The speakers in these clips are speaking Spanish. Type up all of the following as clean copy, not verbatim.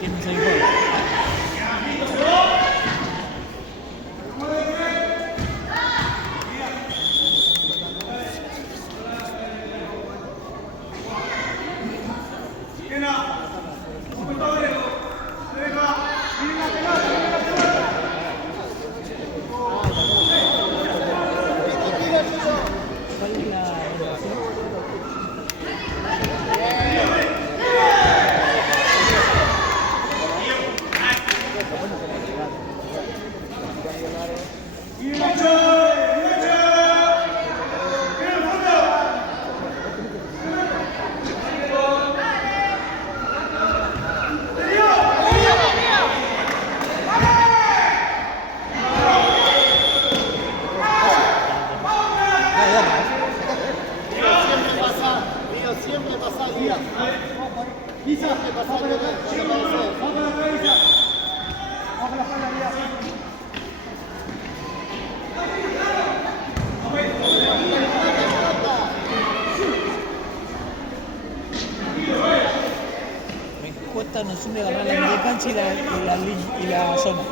Tienen 6 juegos. Nos une ganar la media cancha y la zona.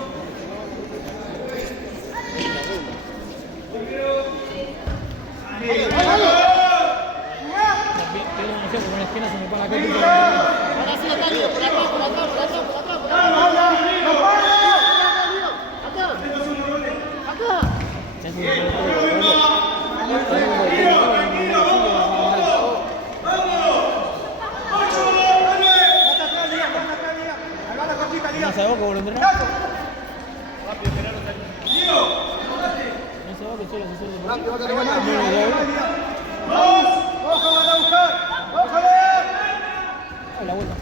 Pero no sé, por una esquina se me pone acá. Ahora sí, acá, Lío, por acá, por acá, por acá, por acá, por acá. ¿No sabemos que voluntario? Rápido, Gerardo. No sabemos que solo se suele de Rápido, la vuelta.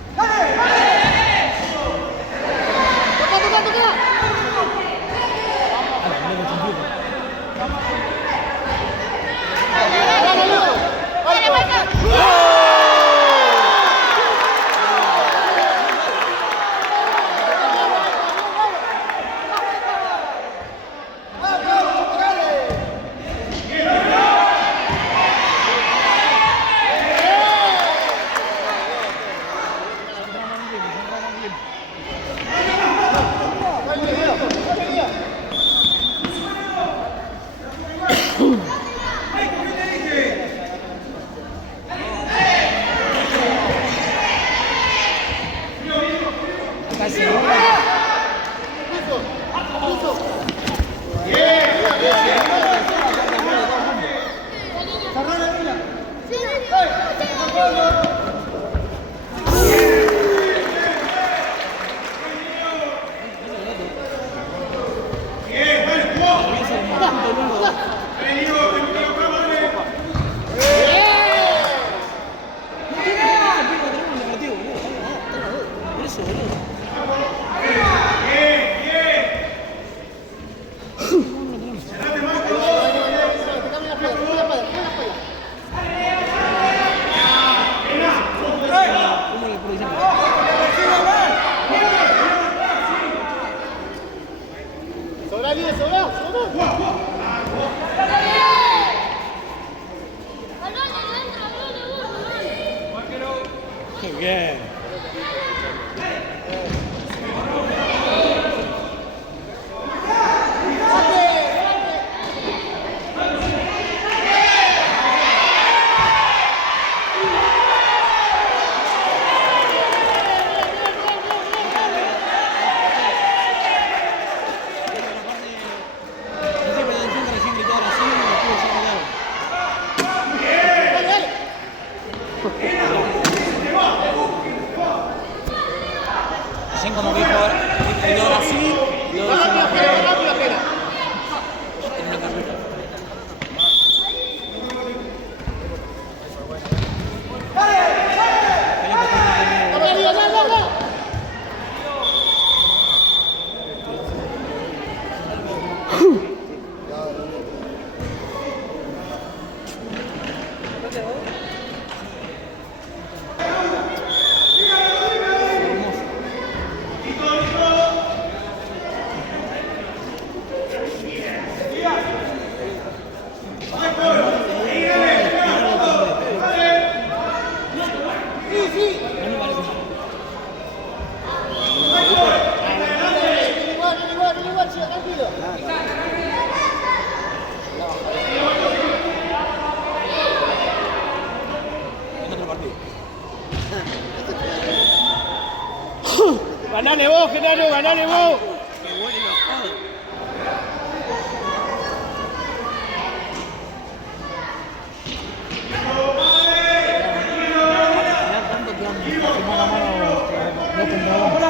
Qué bien. Hacen como que ahora así, lo dicen rápido, Ganale vos, Genaro, ganale vos. Qué bueno enojado. Tanto que han mano a mano 2 contra 1.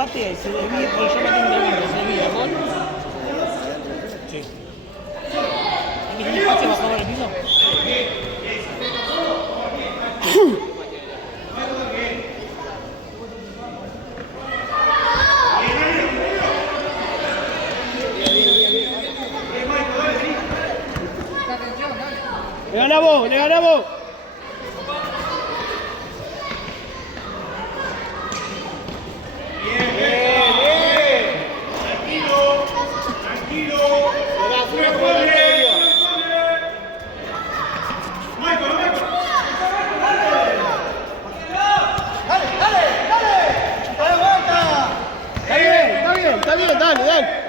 patea y se desvía, porque yo me tengo que se desvía, gol. Sí. ¿Es que tiene espacio bajado al piso? ¡Le ganamos! ¡Le ganamos! Está bien, dale, dale.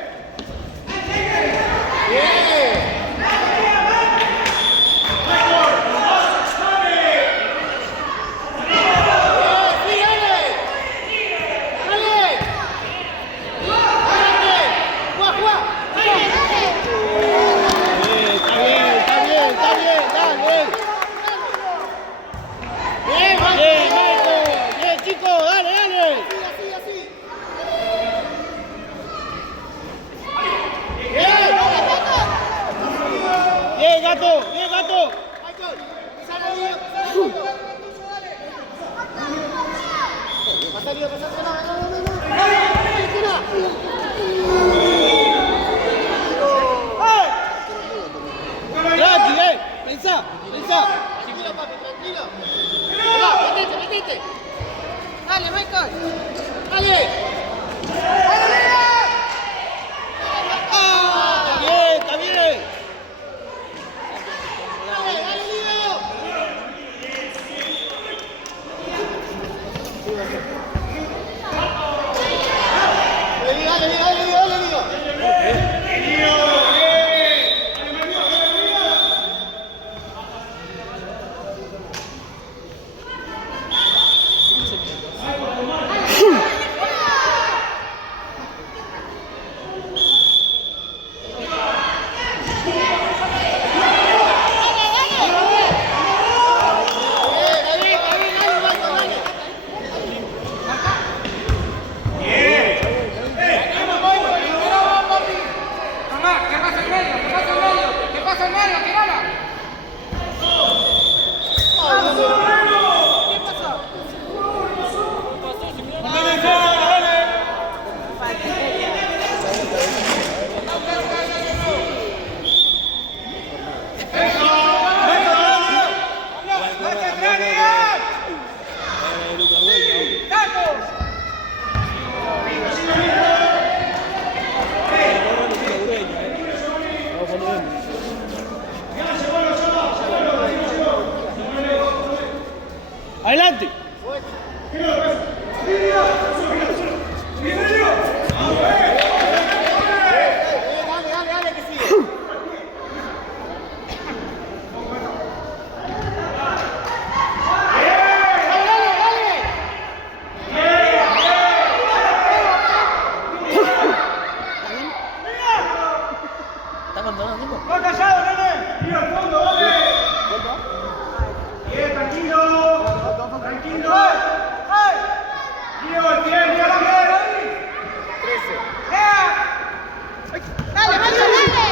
Dale, Michael, dale.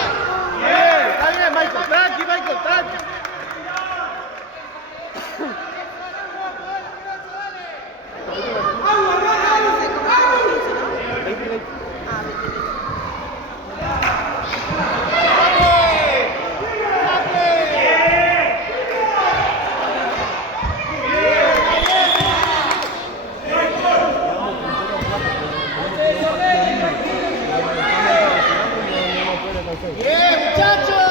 Está bien, Michael. Tranqui, Michael, tranqui. Bien, muchachos.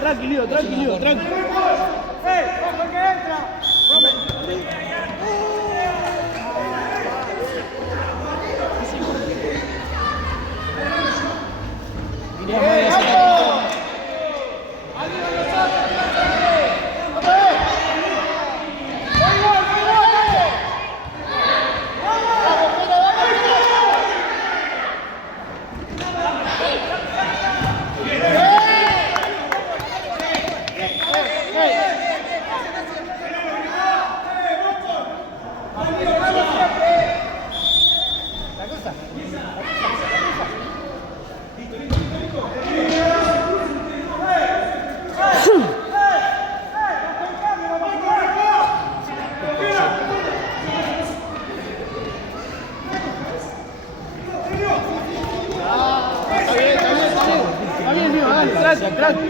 Tranquilo, tranquilo, tranquilo. Tranqui, tranqui.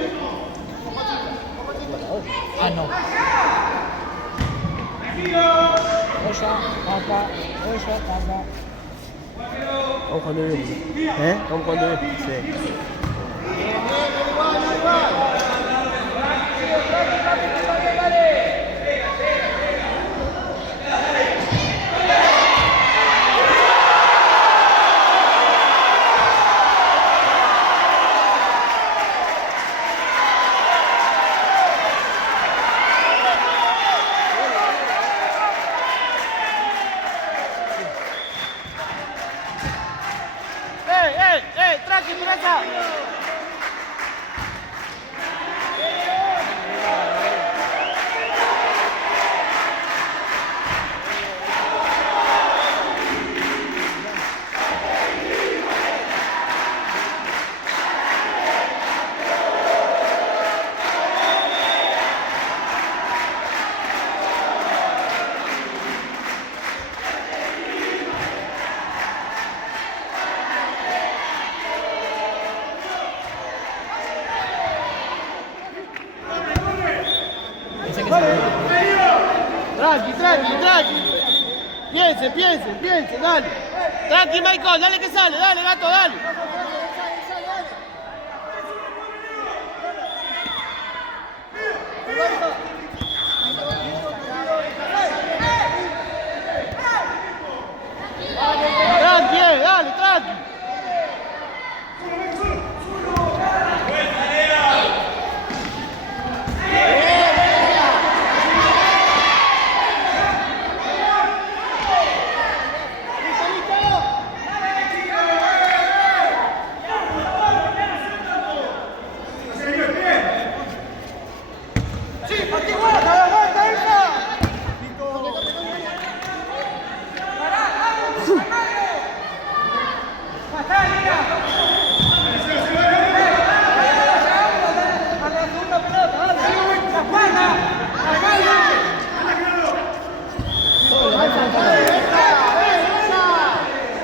Ah, no. Oya, acá, oya, acá. Vamos cuando bien. ¿Eh? Vamos cuando bien. Sí. Tranqui, Teresa. Tranqui, tranqui, tranqui. Piensen, dale. Tranqui, Michael, dale que sale, dale, gato, dale. Tranqui, dale, tranqui.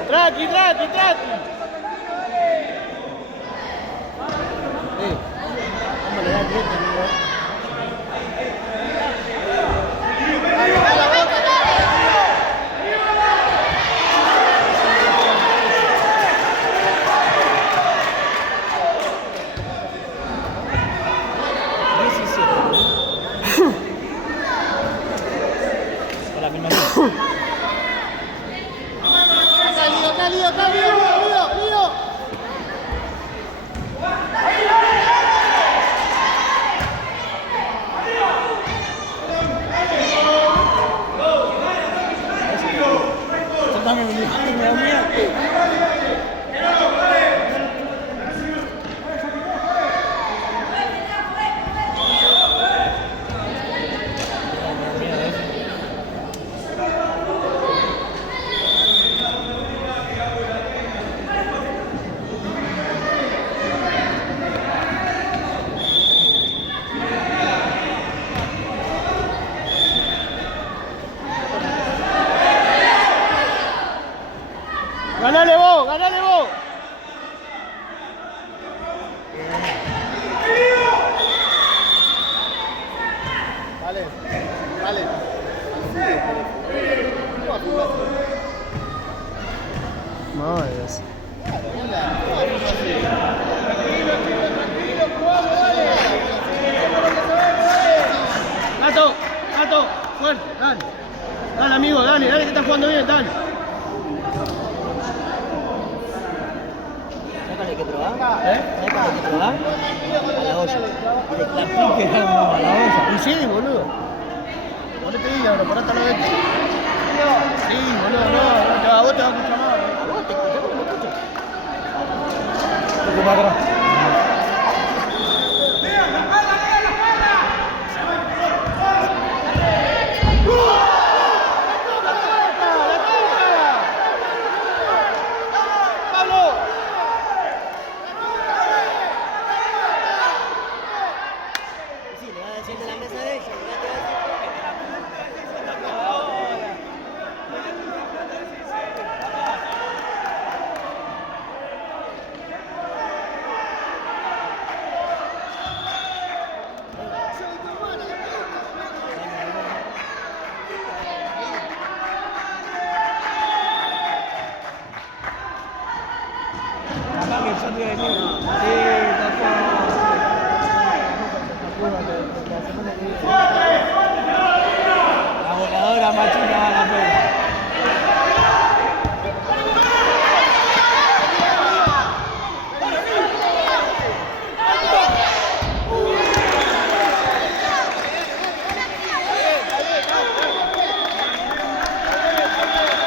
Tranqui, tranqui, tranqui. ¿Cómo le da dieta, amigo? Me da miedo. ¡Ganale vos! ¡Ganale vos! Vale, vale. Madre Dios. Gato, gato, fuerte, dale. Dale amigo, dale, dale que estás jugando bien, dale. ¿Hay que probar? ¿Eh? ¿Hay que probar? A la olla. La pique a la olla. Y sí, boludo. No le pedí ahora, parate a la vez. Sí, boludo, no, a vos te va a escuchar más. ¿A vos te escuchás como me escuchas? Poco más atrás. Sí, le va a decir de la mesa de ella. La voladora macho.